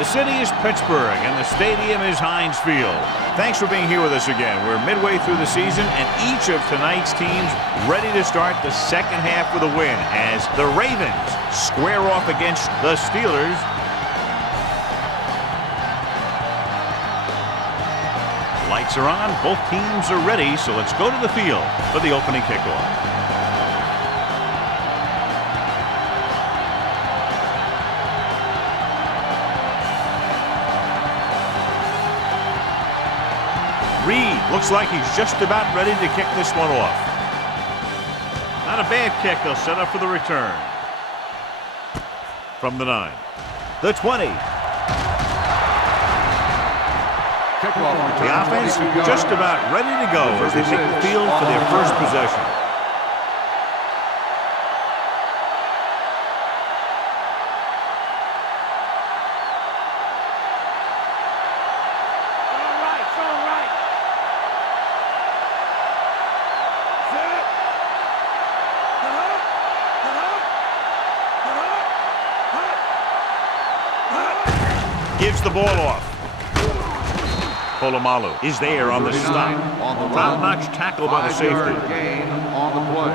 The city is Pittsburgh, and the stadium is Heinz Field. Thanks for being here with us again. We're midway through the season, and each of tonight's teams ready to start the second half with a win as the Ravens square off against the Steelers. Lights are on, both teams are ready, so let's go to the field for the opening kickoff. Reed looks like he's just about ready to kick this one off. Not a bad kick. They'll set up for the return. From the 9. The 20. The offense just about ready to go as they take the field for their first possession. Gives the ball off. Polamalu is there on the stop. Top-notch tackle by the safety. Gain on the play.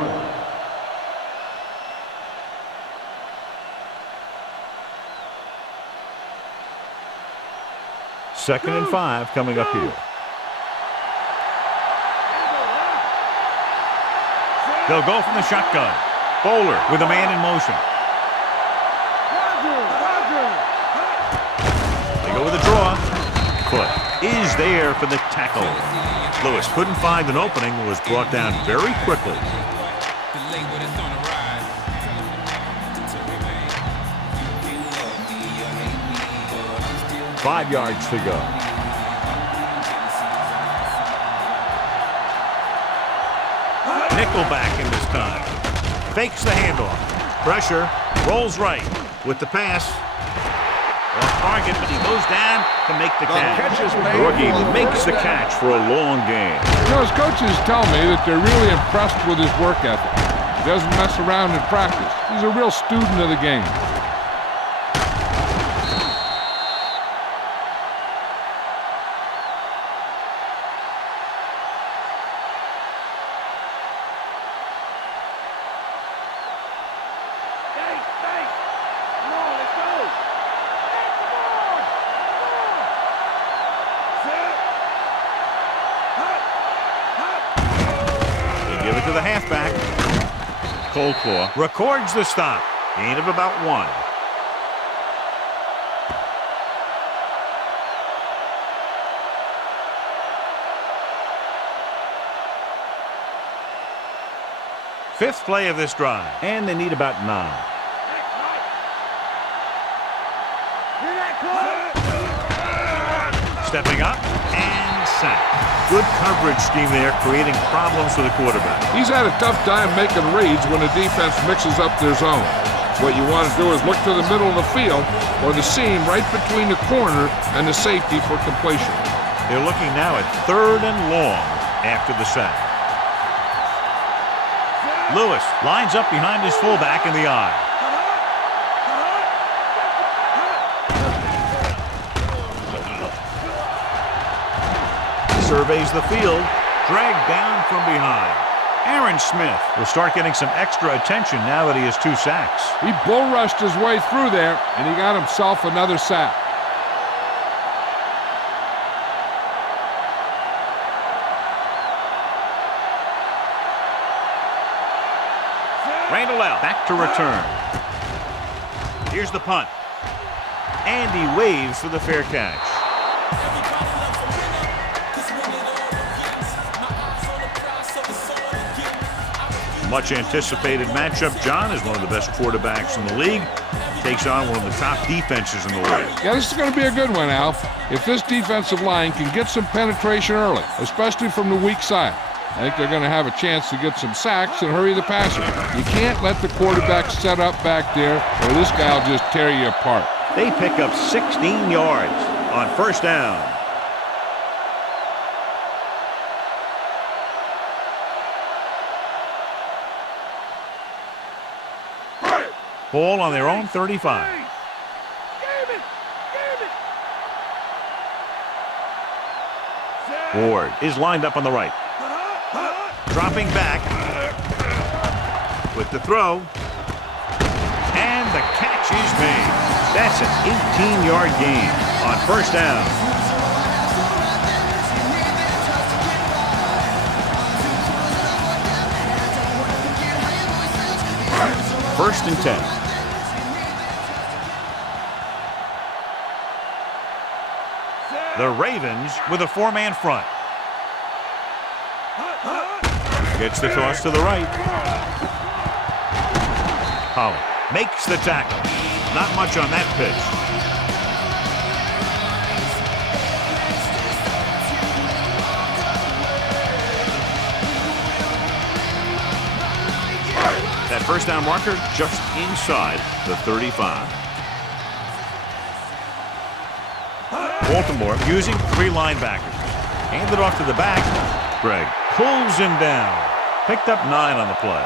Second and 5 coming up here. They'll go from the shotgun. Bowler with a man in motion. With a draw. Foot is there for the tackle. Lewis couldn't find an opening and was brought down very quickly. 5 yards to go. Nickelback in this time. Fakes the handoff. Pressure. Rolls right with the pass. Off target, but he goes down to make the catch. The rookie makes the catch for a long gain. You know, his coaches tell me that they're really impressed with his work ethic. He doesn't mess around in practice. He's a real student of the game. Give it to the halfback. Cold Claw records the stop. Gain of about 1. Fifth play of this drive, and they need about 9. Stepping up and sack. Good coverage scheme there, creating problems for the quarterback. He's had a tough time making reads when the defense mixes up their zone. What you want to do is look to the middle of the field or the seam right between the corner and the safety for completion. They're looking now at 3rd and long after the sack. Lewis lines up behind his fullback in the eye. Surveys the field, dragged down from behind. Aaron Smith will start getting some extra attention now that he has 2 sacks. He bull rushed his way through there, and he got himself another sack. Randall out, back to return. Here's the punt. And he waves for the fair catch. Much anticipated matchup. John is one of the best quarterbacks in the league. Takes on one of the top defenses in the league. Yeah, this is going to be a good one, Alf. If this defensive line can get some penetration early, especially from the weak side, I think they're going to have a chance to get some sacks and hurry the passer. You can't let the quarterback set up back there, or this guy will just tear you apart. They pick up 16 yards on first down. Ball on their own 35. Ward is lined up on the right. Dropping back with the throw. And the catch is made. That's an 18-yard gain on first down. First and 10. The Ravens with a four-man front. Gets the toss to the right. Holly makes the tackle. Not much on that pitch. That first down marker just inside the 35. Baltimore using three linebackers. Handed off to the back. Greg pulls him down. Picked up 9 on the play.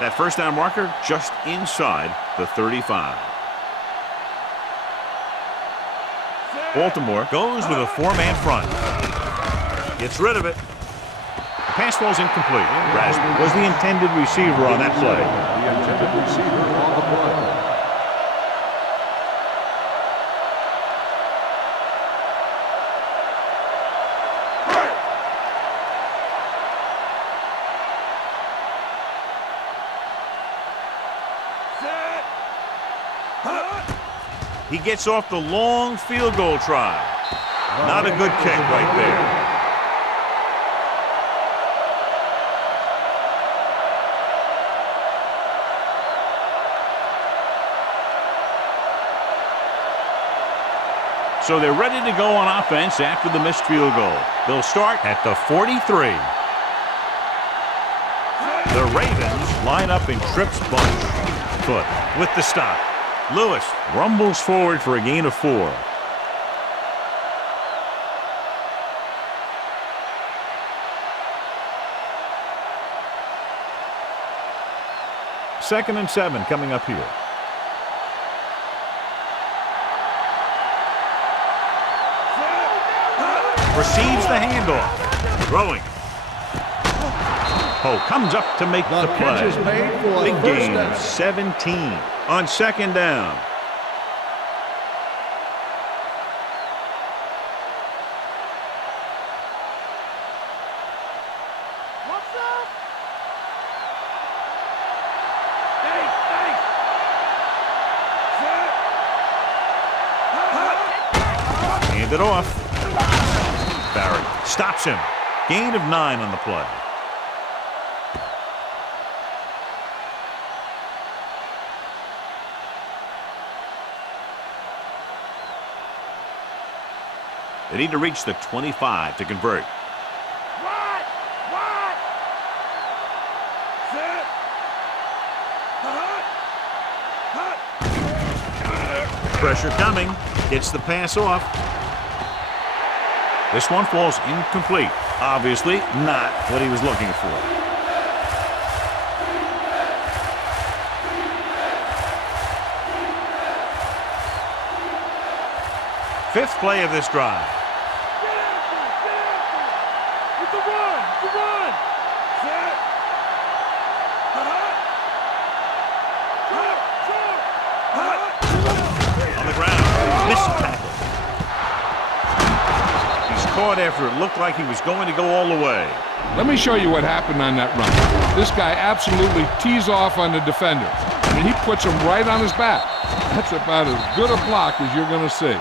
That first down marker just inside the 35. Baltimore goes with a four-man front. Gets rid of it. The pass ball's incomplete. Rasmus was the intended receiver on that play. The intended receiver on the play. He gets off the long field goal try. Not a good kick right there. So they're ready to go on offense after the missed field goal. They'll start at the 43. The Ravens line up in trips bunch. Foot with the stop. Lewis rumbles forward for a gain of 4. Second and 7 coming up here. Receives the handoff. Throwing. Oh, comes up to make the play. Big gain, 17 on second down. Hand it off. Barrett stops him. Gain of 9 on the play. They need to reach the 25 to convert. Pressure coming. Gets the pass off. This one falls incomplete. Obviously not what he was looking for. Fifth play of this drive. It's a run. It's a run. Set. On the ground. Missed tackle. He's caught after it looked like he was going to go all the way. Let me show you what happened on that run. This guy absolutely tees off on the defender. I mean, he puts him right on his back. That's about as good a block as you're going to see.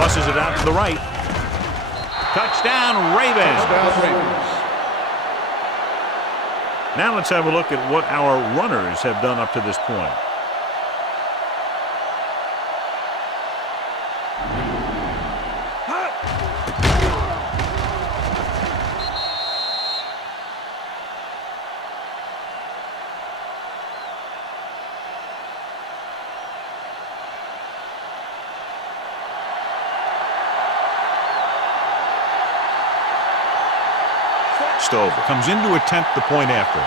Tosses it out to the right. Touchdown, Ravens. Now let's have a look at what our runners have done up to this point. crossed over. Comes in to attempt the point after.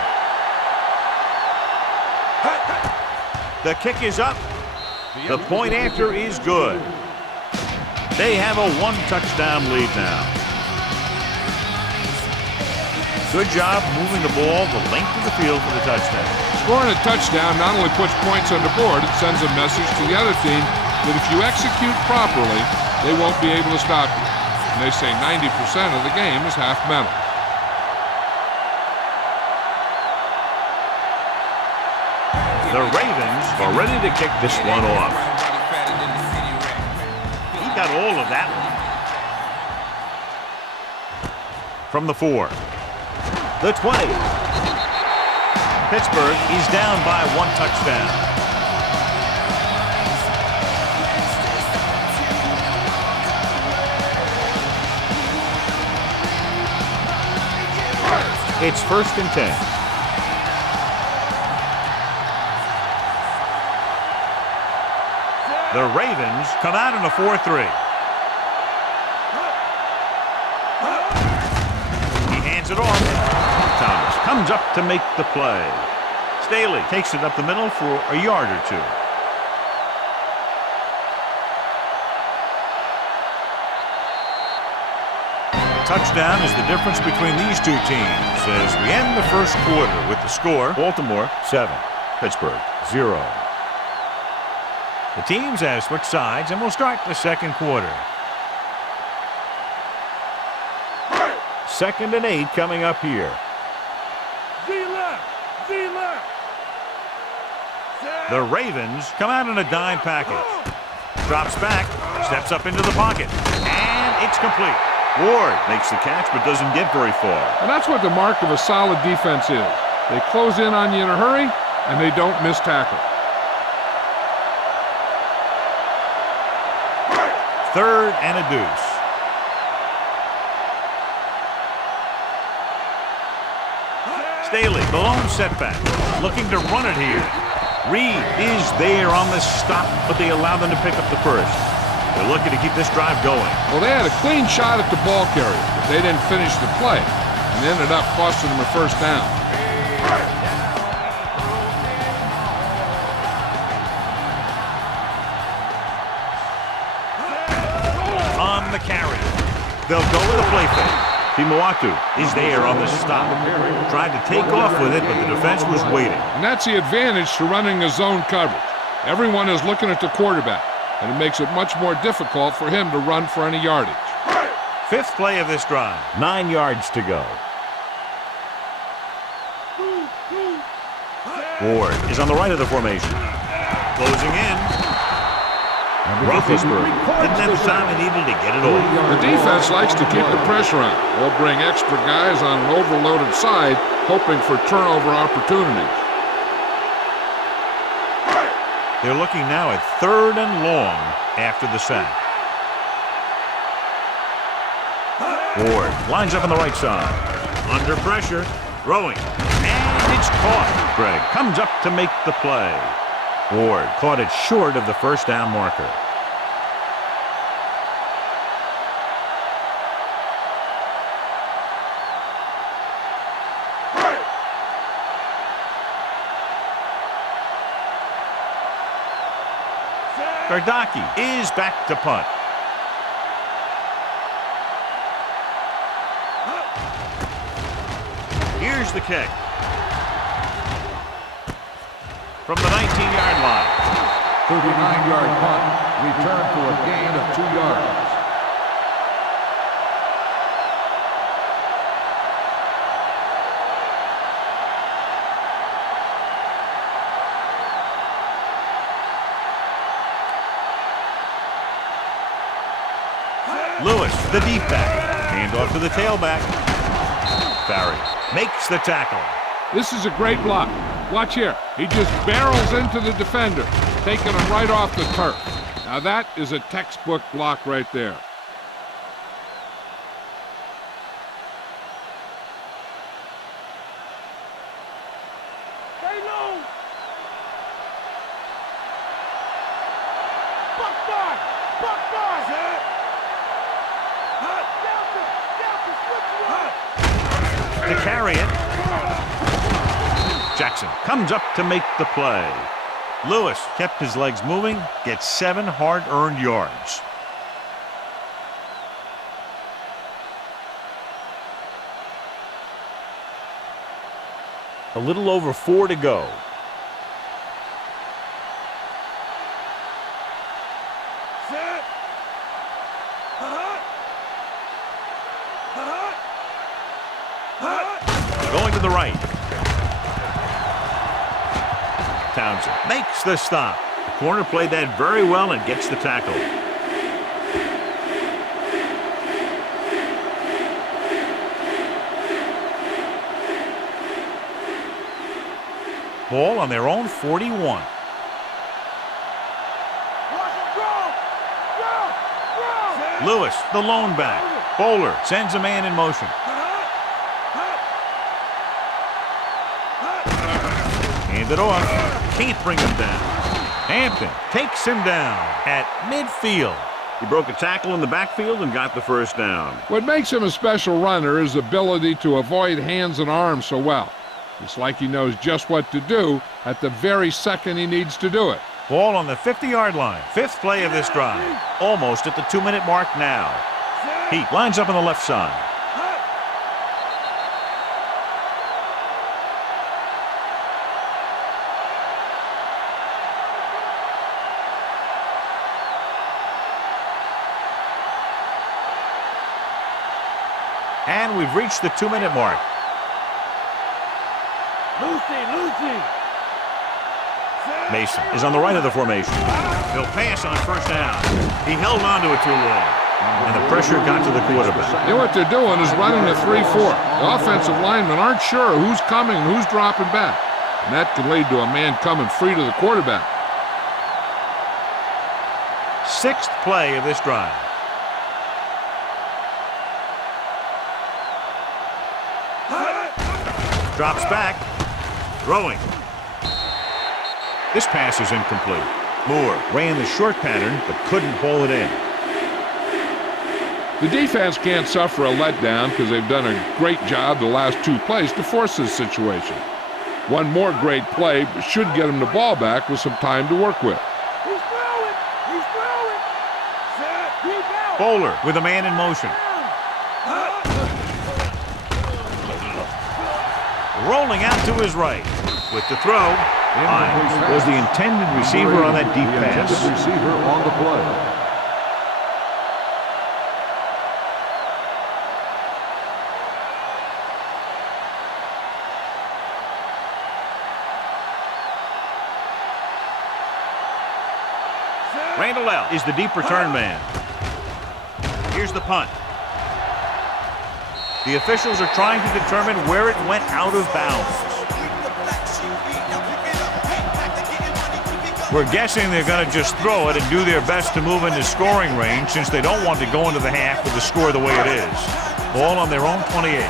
The kick is up. The point after is good. They have a one-touchdown lead now. Good job moving the ball the length of the field for the touchdown. Scoring a touchdown not only puts points on the board, it sends a message to the other team that if you execute properly, they won't be able to stop you. And they say 90% of the game is half mental. The Ravens are ready to kick this one off. He got all of that one. From the 4. The 20. Pittsburgh is down by one touchdown. It's 1st and 10. The Ravens come out in a 4-3. He hands it off. Thomas comes up to make the play. Staley takes it up the middle for a yard or two. Touchdown is the difference between these two teams as we end the first quarter with the score: Baltimore 7, Pittsburgh 0. The teams have switched sides, and we'll start the second quarter. 2nd and 8 coming up here. The Ravens come out in a dime package. Drops back, steps up into the pocket, and it's complete. Ward makes the catch but doesn't get very far. And that's what the mark of a solid defense is. They close in on you in a hurry, and they don't miss tackle. 3rd and a deuce. Staley, the lone setback, looking to run it here. Reed is there on the stop, but they allow them to pick up the first. They're looking to keep this drive going. Well, they had a clean shot at the ball carrier, but they didn't finish the play, and ended up costing them a first down. On the carry. They'll go with a play fake. Timawatu is there on the stop. Tried to take off with it, but the defense was waiting. And that's the advantage to running a zone coverage. Everyone is looking at the quarterback, and it makes it much more difficult for him to run for any yardage. 5th play of this drive. 9 yards to go. Ward is on the right of the formation. Closing in. Roethlisberger didn't have the time he needed to get it over. The defense likes to keep the pressure on. They'll bring extra guys on an overloaded side, hoping for turnover opportunities. They're looking now at 3rd and long after the sack. Ward lines up on the right side. Under pressure, throwing, and it's caught. Gregg comes up to make the play. Ward caught it short of the first down marker. Gardocki is back to punt. Here's the kick. From the 19-yard line. 39-yard punt, return for a gain of 2 yards. Lewis, the deep back. Hand off to the tailback. Barry makes the tackle. This is a great block. Watch here. He just barrels into the defender, taking him right off the turf. Now that is a textbook block right there. Stay low. Buck five. Buck five. to carry it. Jackson comes up to make the play. Lewis kept his legs moving, gets 7 hard-earned yards. A little over 4 to go. Going to the right. Townsend makes the stop. The corner played that very well and gets the tackle. Ball on their own 41. Lewis, the lone back. Bowler sends a man in motion. Hand it off. Can't bring him down. Hampton takes him down at midfield. He broke a tackle in the backfield and got the first down. What makes him a special runner is the ability to avoid hands and arms so well. It's like he knows just what to do at the very second he needs to do it. Ball on the 50-yard line. 5th play of this drive. Almost at the 2-minute mark now. He lines up on the left side. And we've reached the 2-minute mark. Lucy. Mason is on the right of the formation. He'll pass on first down. He held on to it too long, and the pressure got to the quarterback. You know what they're doing is running a 3-4. The offensive linemen aren't sure who's coming and who's dropping back, and that could lead to a man coming free to the quarterback. 6th play of this drive. Drops back. Throwing. This pass is incomplete. Moore ran the short pattern but couldn't haul it in. The defense can't suffer a letdown because they've done a great job the last 2 plays to force this situation. One more great play should get them the ball back with some time to work with. He's throwing. Bowler with a man in motion. Rolling out to his right. With the throw, Hines was the intended receiver on that deep pass. Receiver on the play. Randall L. is the deep return man. Here's the punt. The officials are trying to determine where it went out of bounds. We're guessing they're going to just throw it and do their best to move into scoring range since they don't want to go into the half with the score the way it is. Ball on their own 28.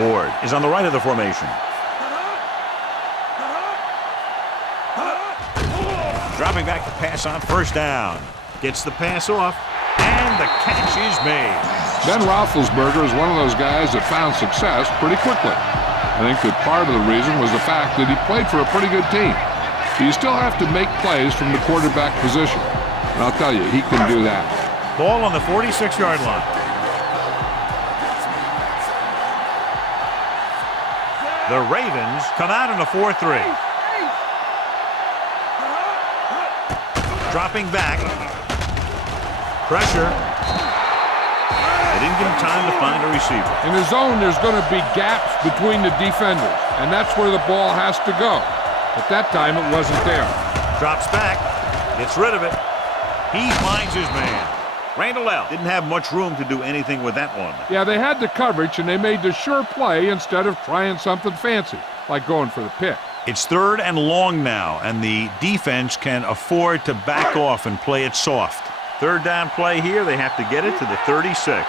Ward is on the right of the formation. Dropping back to pass on first down. Gets the pass off, and the catch is made. Ben Roethlisberger is one of those guys that found success pretty quickly. I think that part of the reason was the fact that he played for a pretty good team. You still have to make plays from the quarterback position. And I'll tell you, he can do that. Ball on the 46-yard line. The Ravens come out in a 4-3. Dropping back. Pressure. They didn't give him time to find a receiver. In the zone, there's going to be gaps between the defenders, and that's where the ball has to go. At that time, it wasn't there. Drops back. Gets rid of it. He finds his man. Randall L. didn't have much room to do anything with that one. Yeah, they had the coverage, and they made the sure play instead of trying something fancy, like going for the pick. It's 3rd and long now, and the defense can afford to back off and play it soft. 3rd down play here. They have to get it to the 36.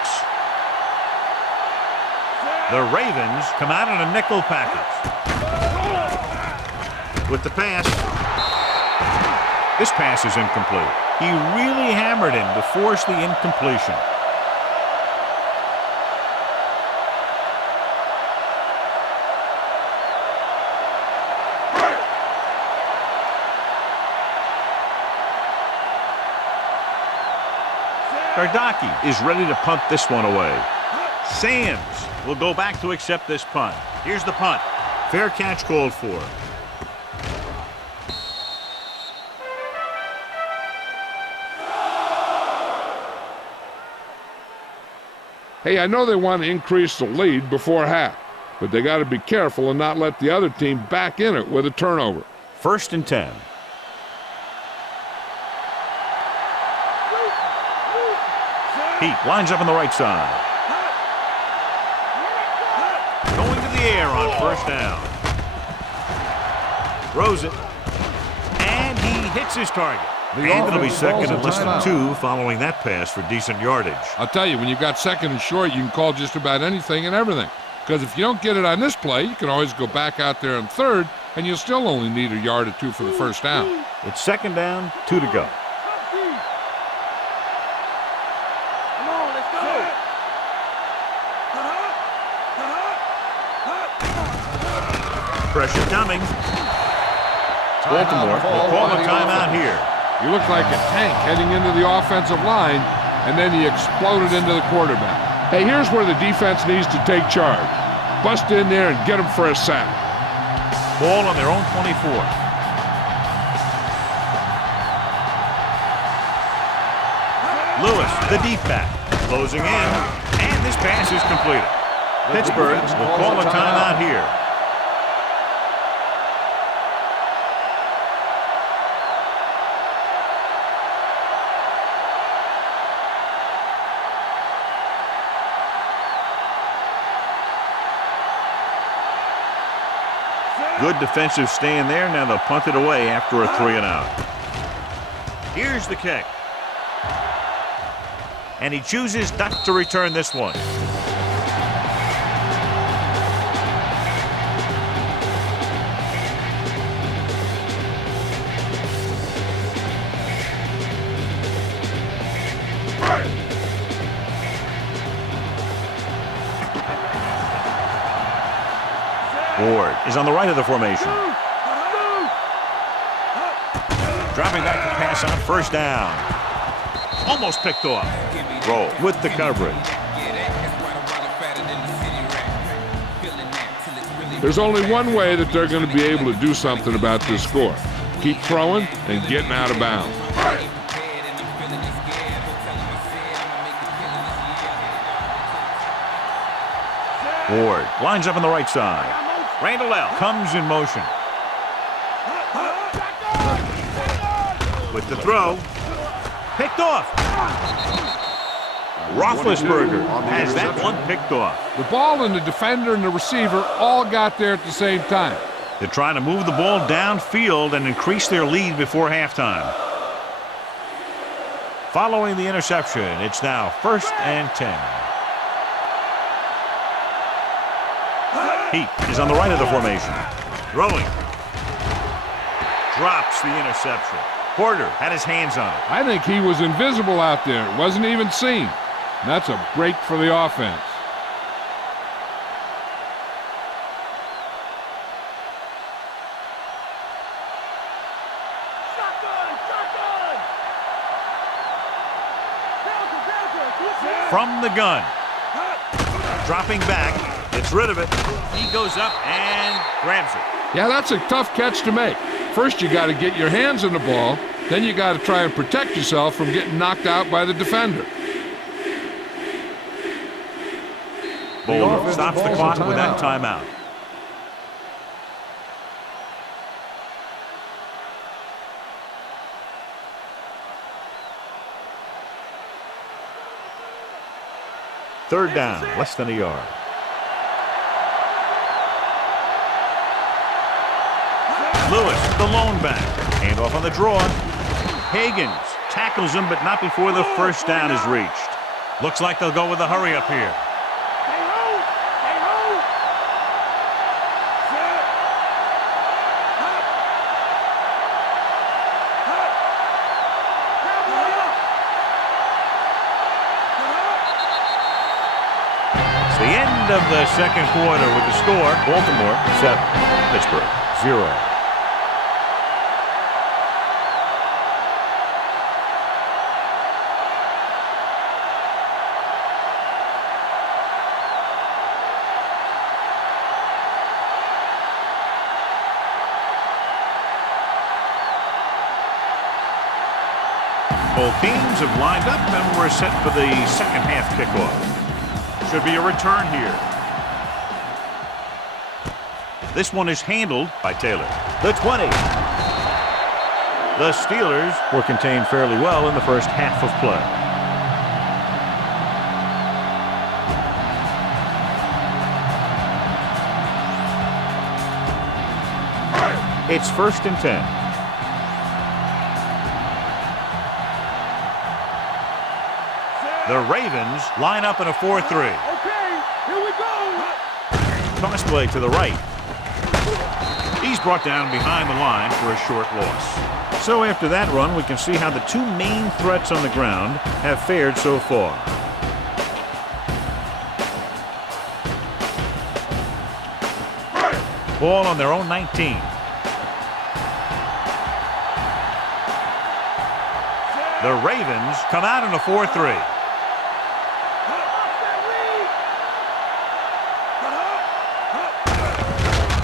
The Ravens come out in a nickel package. With the pass. This pass is incomplete. He really hammered him to force the incompletion. Gardaki is ready to punt this one away. Sands will go back to accept this punt. Here's the punt. Fair catch called for. Hey, I know they want to increase the lead before half, but they got to be careful and not let the other team back in it with a turnover. 1st and 10. Heat lines up on the right side. Going to the air on 1st down. Throws it. And he hits his target. And it'll be 2nd and less than 2 following that pass for decent yardage. I'll tell you, when you've got 2nd and short, you can call just about anything and everything. Because if you don't get it on this play, you can always go back out there on 3rd, and you'll still only need a yard or 2 for the 1st down. It's 2nd down, 2 to go. Come on, let's go. Pressure coming. Baltimore will call a timeout here. You look like a tank heading into the offensive line, and then he exploded into the quarterback. Hey, here's where the defense needs to take charge. Bust in there and get him for a sack. Ball on their own 24. Lewis, the deep back, closing in, and this pass is completed. Pittsburgh will call a timeout here. Good defensive stand there. Now they'll punt it away after a 3-and-out. Here's the kick. And he chooses not to return this one. Ward is on the right of the formation. Dropping back to pass on 1st down. Almost picked off. Roll with the coverage. There's only one way that they're going to be able to do something about this score. Keep throwing and getting out of bounds. Ward lines up on the right side. Randall L. comes in motion. With the throw. Picked off. Roethlisberger has that one picked off. The ball and the defender and the receiver all got there at the same time. They're trying to move the ball downfield and increase their lead before halftime. Following the interception, it's now 1st and 10. Heat is on the right of the formation. Throwing. Drops the interception. Porter had his hands on it. I think he was invisible out there. It wasn't even seen. And that's a break for the offense. From the gun. Dropping back. Gets rid of it. He goes up and grabs it. Yeah, that's a tough catch to make. First, you got to get your hands on the ball. Then you got to try and protect yourself from getting knocked out by the defender. Boulder stops the clock with that timeout. Third down, less than a yard. Lewis, the lone back. Handoff on the draw. Higgins tackles him, but not before the 1st down is reached. Looks like they'll go with a hurry up here. It's the end of the 2nd quarter with the score. Baltimore 7, Pittsburgh 0. Both teams have lined up and we're set for the second half kickoff. Should be a return here. This one is handled by Taylor. The 20. The Steelers were contained fairly well in the first half of play. It's 1st and 10. The Ravens line up in a 4-3. Okay, here we go. Toss play to the right. He's brought down behind the line for a short loss. So after that run, we can see how the two main threats on the ground have fared so far. Ball on their own 19. The Ravens come out in a 4-3.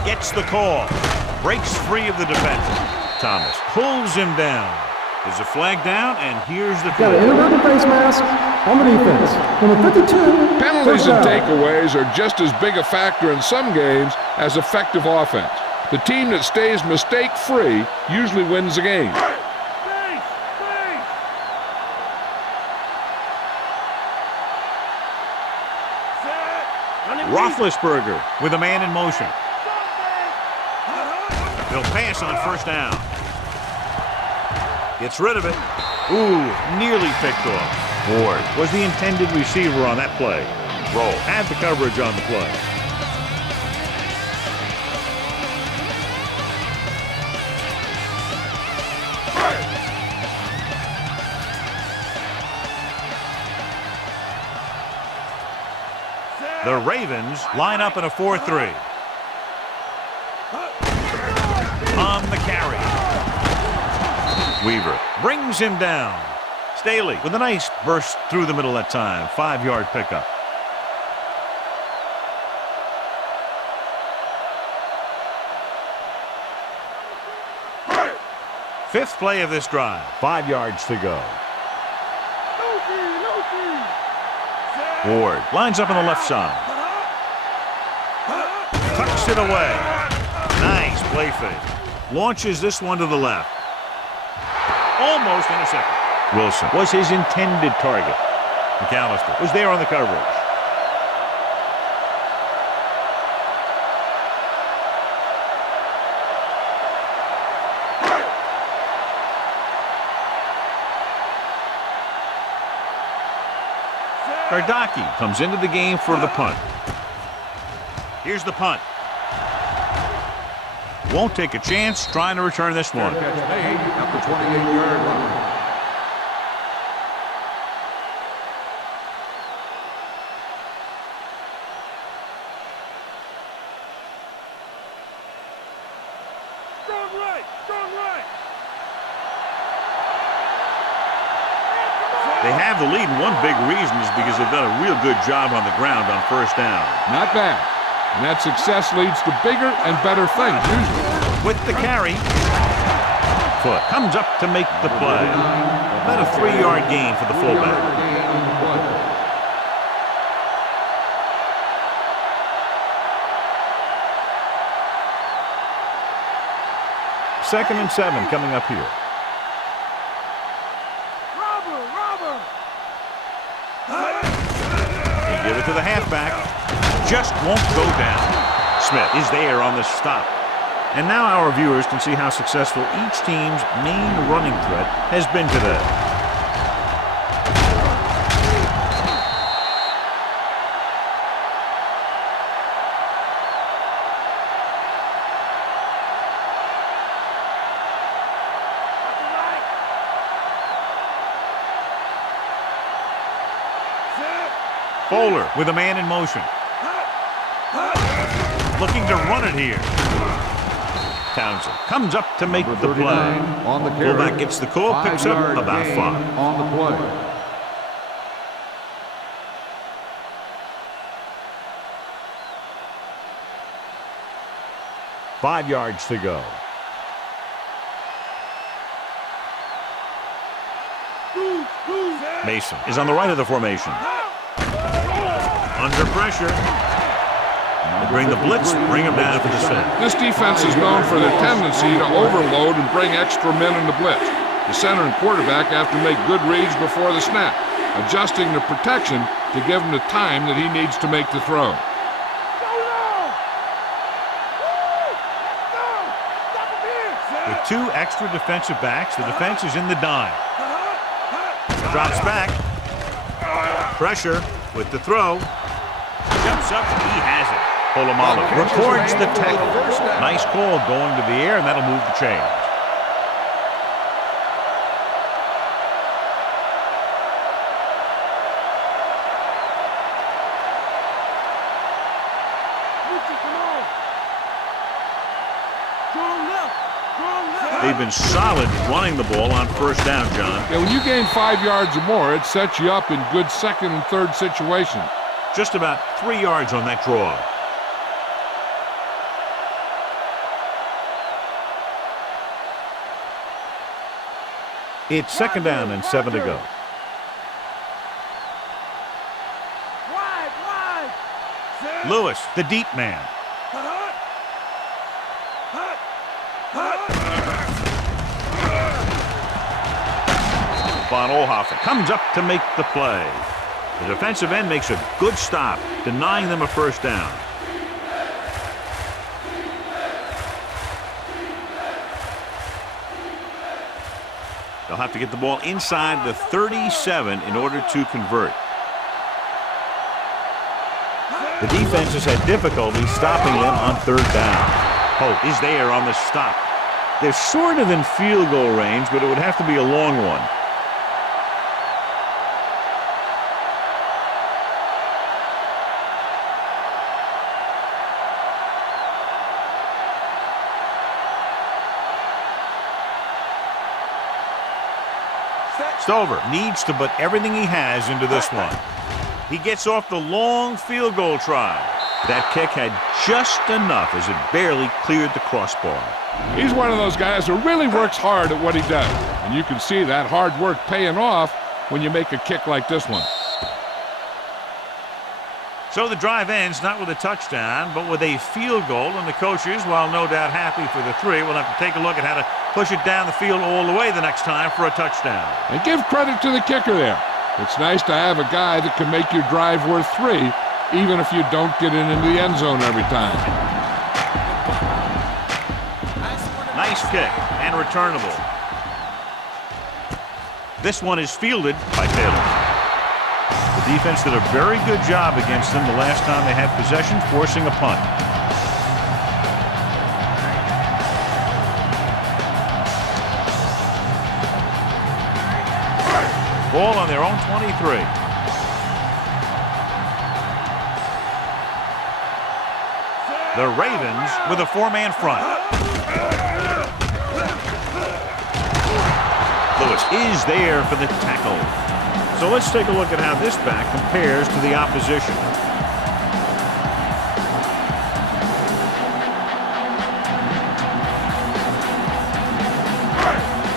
Gets the call. Breaks free of the defender. Thomas pulls him down. There's a flag down, and here's the Got an inverted face mask on the defense. Number 52. Penalties first and down. takeaways are just as big a factor in some games as effective offense. The team that stays mistake-free usually wins the game. Roethlisberger with a man in motion. They'll pass on 1st down. Gets rid of it. Ooh, nearly picked off. Ward was the intended receiver on that play. Roll had the coverage on the play. The Ravens line up in a 4-3. On the carry. Weaver brings him down. Staley with a nice burst through the middle that time. 5-yard pickup. Fifth play of this drive. 5 yards to go. Ward lines up on the left side. Tucks it away. Nice play fake. Launches this one to the left. Almost intercepted. Wilson was his intended target. McAllister was there on the coverage. Ardaki comes into the game for the punt. Here's the punt. Won't take a chance trying to return this one. Catch made at the 28-yard line. Strong right, strong right. They have the lead, and one big reason is because they've done a real good job on the ground on 1st down. Not bad. And that success leads to bigger and better things usually. With the carry. Foot comes up to make the play. About a 3-yard gain for the fullback. 2nd and 7 coming up here. They give it to the halfback. Just won't go down. Smith is there on the stop. And now our viewers can see how successful each team's main running threat has been today. Bowler with a man in motion. Looking to run it here. Townsend comes up to make the play. On the carry. Fullback gets the call, picks up 5-yard about gain 5. on the play. Five yards to go. Do Mason is on the right of the formation. Under pressure. They bring the blitz, bring him down for the set. This defense is known for their tendency to overload and bring extra men in the blitz. The center and quarterback have to make good reads before the snap, adjusting the protection to give him the time that he needs to make the throw. With 2 extra defensive backs, the defense is in the dime. Drops back. Pressure with the throw. Jumps up, he has it. Polamalu records the tackle. Nice call going to the air, and that'll move the chains. They've been solid running the ball on first down, John. Yeah, when you gain 5 yards or more, it sets you up in good second and third situations. Just about 3 yards on that draw. It's second down and 7 to go. Lewis, the deep man. Von Ohlhoffen comes up to make the play. The defensive end makes a good stop, denying them a first down. They'll have to get the ball inside the 37 in order to convert. The defense has had difficulty stopping them on third down. Hope is there on the stop. They're sort of in field goal range, but it would have to be a long one. Stover needs to put everything he has into this one. He gets off the long field goal try. That kick had just enough as it barely cleared the crossbar. He's one of those guys who really works hard at what he does. And you can see that hard work paying off when you make a kick like this one. So the drive ends not with a touchdown, but with a field goal. And the coaches, while no doubt happy for the 3, will have to take a look at how to push it down the field all the way the next time for a touchdown. And give credit to the kicker there. It's nice to have a guy that can make your drive worth 3, even if you don't get it into the end zone every time. Nice kick and returnable. This one is fielded by Taylor. The defense did a very good job against them the last time they had possession, forcing a punt. Ball on their own 23. The Ravens with a 4-man front. Lewis is there for the tackle. So let's take a look at how this back compares to the opposition.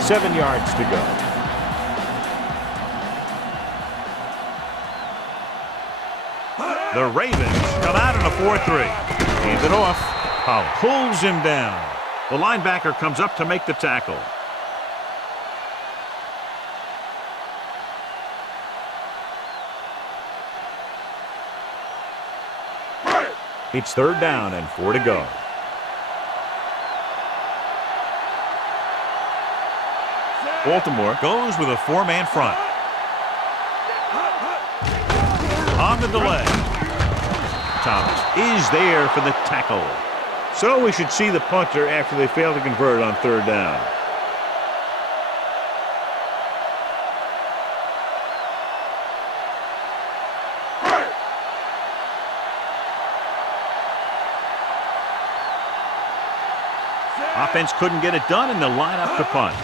Seven yards to go. The Ravens come out in a 4-3. Hands it off. Powell pulls him down. The linebacker comes up to make the tackle. It's third down and 4 to go. Baltimore goes with a 4-man front. On the delay. Thomas is there for the tackle. So we should see the punter after they fail to convert on third down. Offense couldn't get it done, and they'll line up to punt.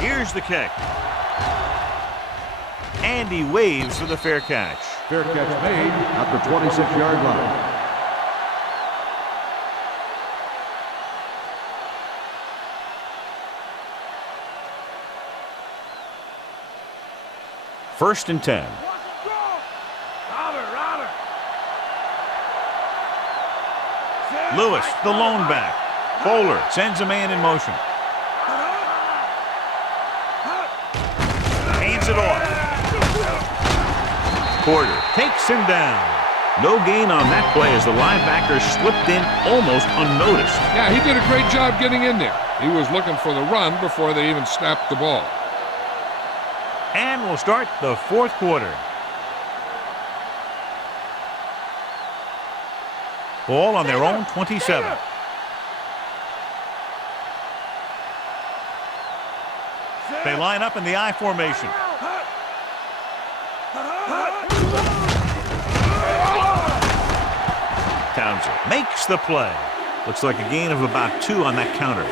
Here's the kick. And he waves for the fair catch. Fair catch made at the 26-yard line. First and 10. Lewis, the lone back. Bowler sends a man in motion. Hands it off. Porter takes him down. No gain on that play as the linebacker slipped in almost unnoticed. Yeah, he did a great job getting in there. He was looking for the run before they even snapped the ball. And we'll start the fourth quarter. Ball on their own 27. They line up in the I formation. Townsend makes the play. Looks like a gain of about 2 on that counter.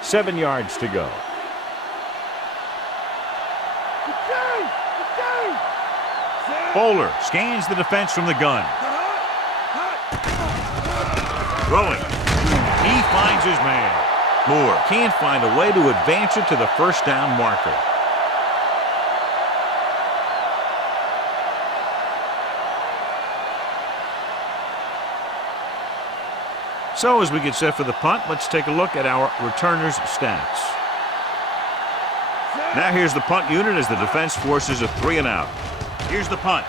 Seven yards to go. Bowler scans the defense from the gun. Throwing. He finds his man. Moore can't find a way to advance it to the first down marker. So as we get set for the punt, let's take a look at our returners' stats. Now here's the punt unit as the defense forces a 3 and out. Here's the punt.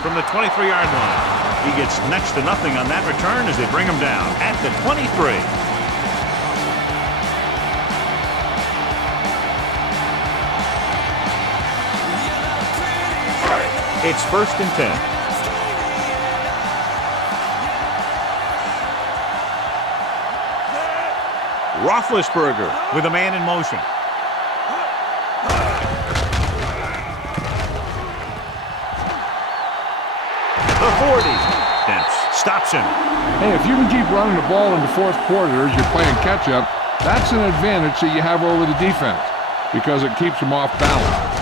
From the 23-yard line. He gets next to nothing on that return as they bring him down at the 23. It's first and 10. Roethlisberger with a man in motion. The 40. Dempsey stops him. Hey, if you can keep running the ball in the fourth quarter as you're playing catch-up, that's an advantage that you have over the defense because it keeps them off balance.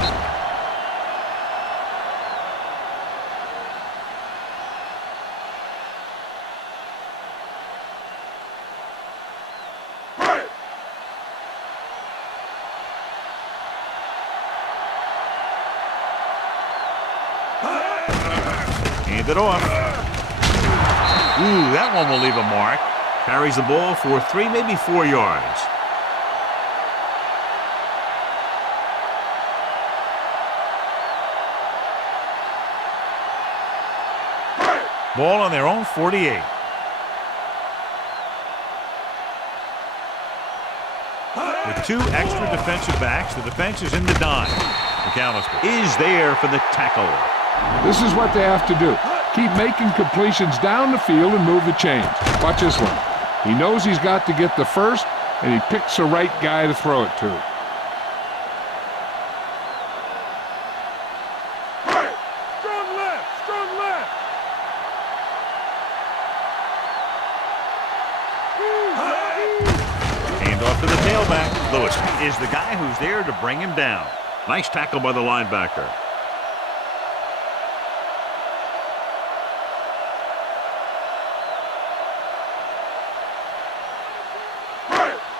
Hand it off. Ooh, that one will leave a mark. Carries the ball for 3, maybe 4 yards. Ball on their own 48. With 2 extra defensive backs, the defense is in the dime. McAllister is there for the tackle. This is what they have to do. Keep making completions down the field and move the chains. Watch this one. He knows he's got to get the first, and he picks the right guy to throw it to. Strong left, strong left. Hand off to the tailback. Lewis is the guy who's there to bring him down. Nice tackle by the linebacker.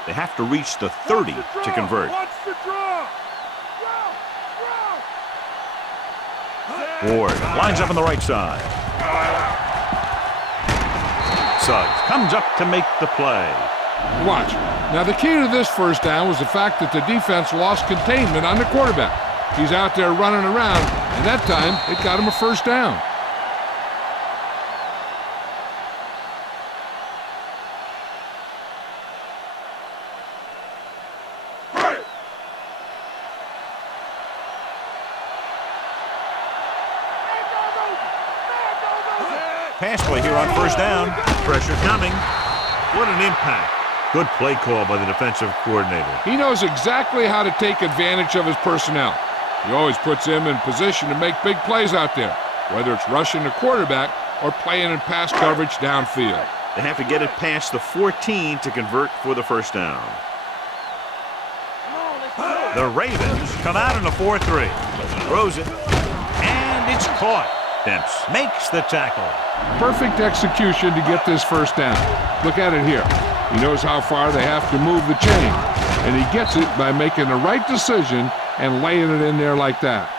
They have to reach the 30 to convert. Ward lines up on the right side. Suggs comes up to make the play. Watch. Now, the key to this first down was the fact that the defense lost containment on the quarterback. He's out there running around, and that time it got him a first down. Pass play here on first down. Pressure coming. What an impact. Good play call by the defensive coordinator. He knows exactly how to take advantage of his personnel. He always puts him in position to make big plays out there, whether it's rushing the quarterback or playing in pass coverage downfield. They have to get it past the 14 to convert for the first down. The Ravens come out in a 4-3. Throws it, and it's caught. Dempsey makes the tackle. Perfect execution to get this first down. Look at it here. He knows how far they have to move the chain, and he gets it by making the right decision and laying it in there like that.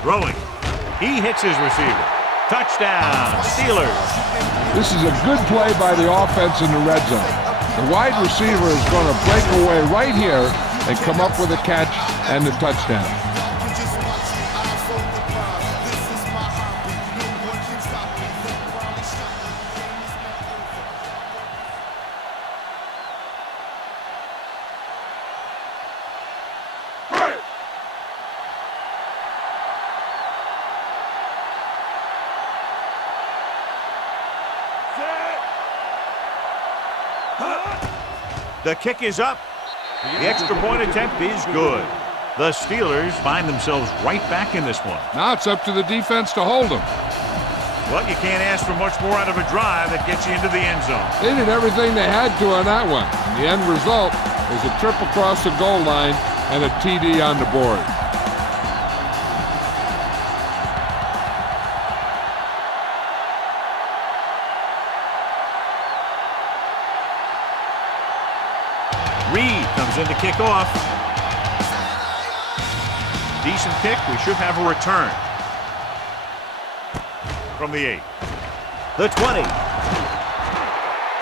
Throwing. He hits his receiver. Touchdown, Steelers. This is a good play by the offense in the red zone. The wide receiver is going to break away right here and come up with a catch and the touchdown. The kick is up. The extra point attempt is good. The Steelers find themselves right back in this one. Now it's up to the defense to hold them. Well, you can't ask for much more out of a drive that gets you into the end zone. They did everything they had to on that one. The end result is a trip across the goal line and a TD on the board. Reed comes in to kick off. Decent kick. We should have a return. From the 8. The 20.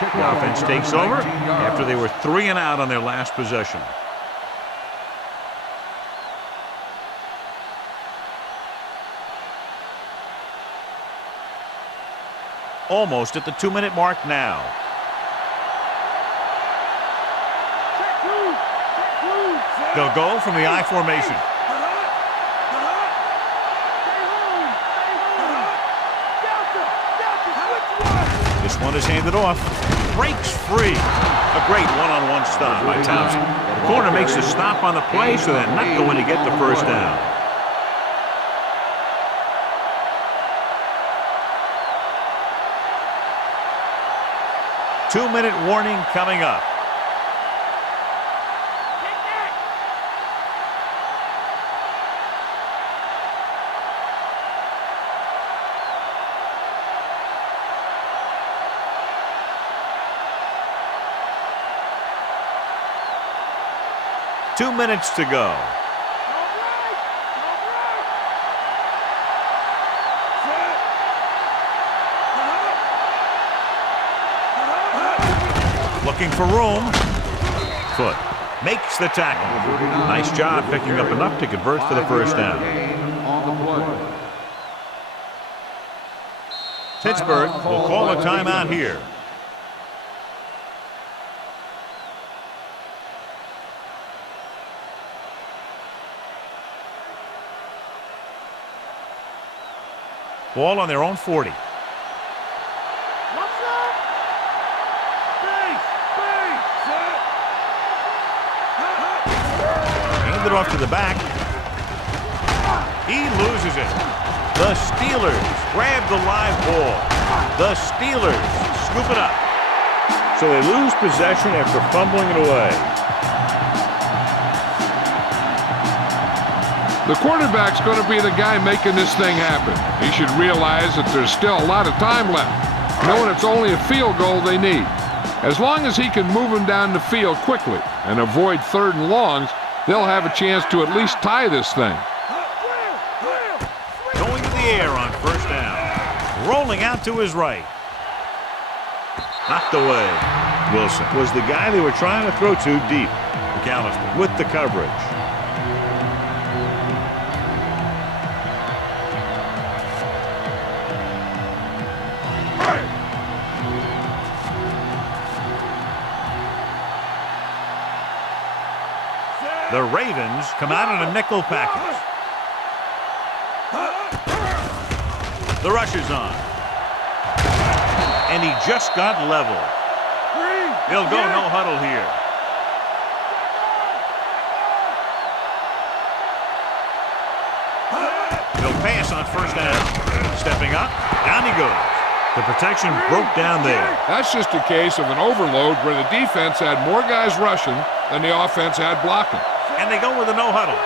The offense takes over after they were 3 and out on their last possession. Almost at the 2-minute mark now. They'll go from the I formation. This one is handed off. Breaks free. A great one-on-one stop by Townsend. The corner makes a stop on the play, so they're not going to get the first down. Two-minute warning coming up. Two minutes to go. Looking for room. Foot makes the tackle. Nice job picking up enough to convert for the first down. Pittsburgh will call a timeout here. Ball on their own 40. Handed off to the back. He loses it. The Steelers grab the live ball. The Steelers scoop it up. So they lose possession after fumbling it away. The quarterback's going to be the guy making this thing happen. He should realize that there's still a lot of time left, knowing it's only a field goal they need. As long as he can move them down the field quickly and avoid 3rd and longs, they'll have a chance to at least tie this thing. Going to the air on first down. Rolling out to his right. Knocked away. Wilson was the guy they were trying to throw to deep. McAllister with the coverage. The Ravens come out in a nickel package. The rush is on. And he just got level. He'll go no huddle here. He'll pass on first down. Stepping up, down he goes. The protection broke down there. That's just a case of an overload where the defense had more guys rushing than the offense had blocking. And they go with a no huddle.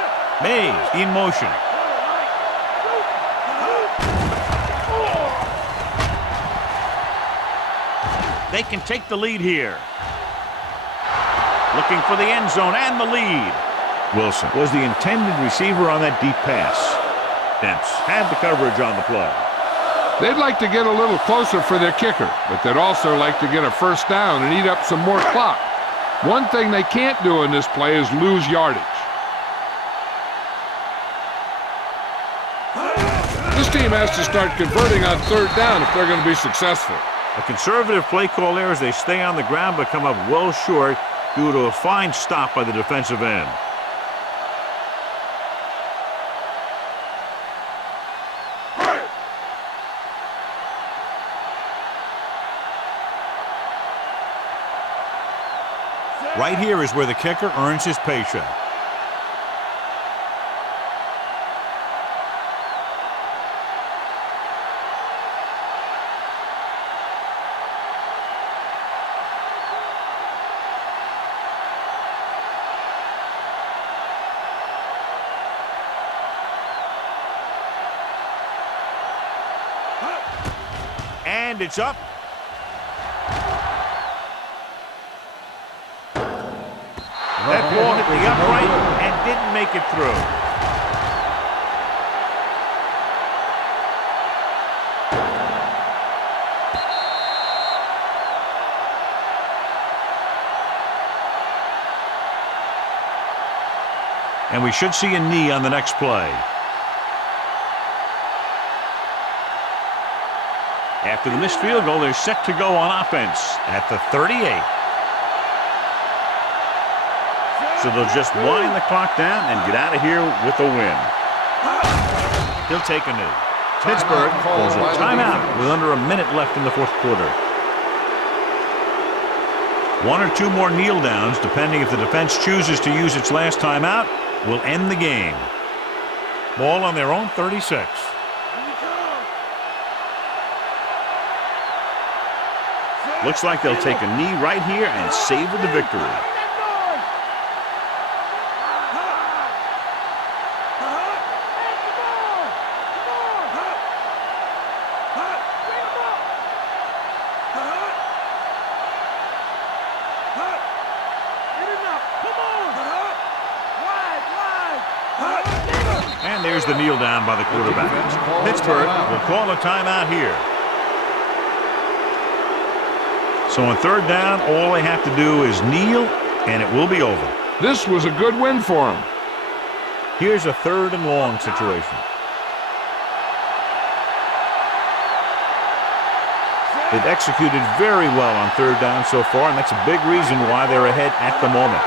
Mays in motion. They can take the lead here. Looking for the end zone and the lead. Wilson was the intended receiver on that deep pass. Dents had the coverage on the play. They'd like to get a little closer for their kicker, but they'd also like to get a first down and eat up some more clock. One thing they can't do in this play is lose yardage. This team has to start converting on third down if they're going to be successful. A conservative play call there as they stay on the ground but come up well short due to a fine stop by the defensive end. Right here is where the kicker earns his paycheck. And it's up. That ball hit the upright and didn't make it through. And we should see a knee on the next play. After the missed field goal, they're set to go on offense at the 38. So they'll just wind the clock down and get out of here with a win. He'll take a knee. Pittsburgh calls a timeout with under a minute left in the fourth quarter. One or two more kneel downs, depending if the defense chooses to use its last timeout, will end the game. Ball on their own 36. Looks like they'll take a knee right here and savor the victory. And there's the kneel down by the quarterback. Pittsburgh will call a timeout here. So on third down, all they have to do is kneel, and it will be over. This was a good win for them. Here's a third and long situation. They've executed very well on third down so far, and that's a big reason why they're ahead at the moment.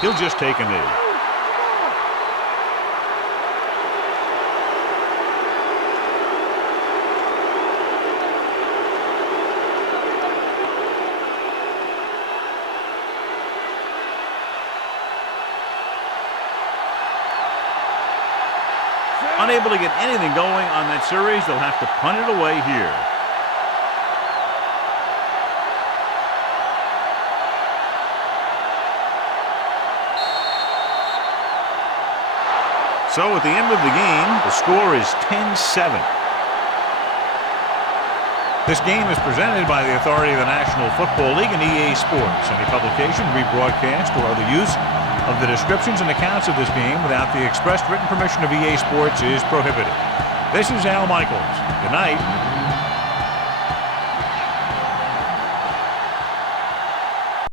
He'll just take a knee. Unable to get anything going on that series, they'll have to punt it away here. So at the end of the game, the score is 10-7. This game is presented by the authority of the National Football League and EA Sports. Any publication, rebroadcast, or other use of the descriptions and accounts of this game without the expressed written permission of EA Sports is prohibited. This is Al Michaels. Good night.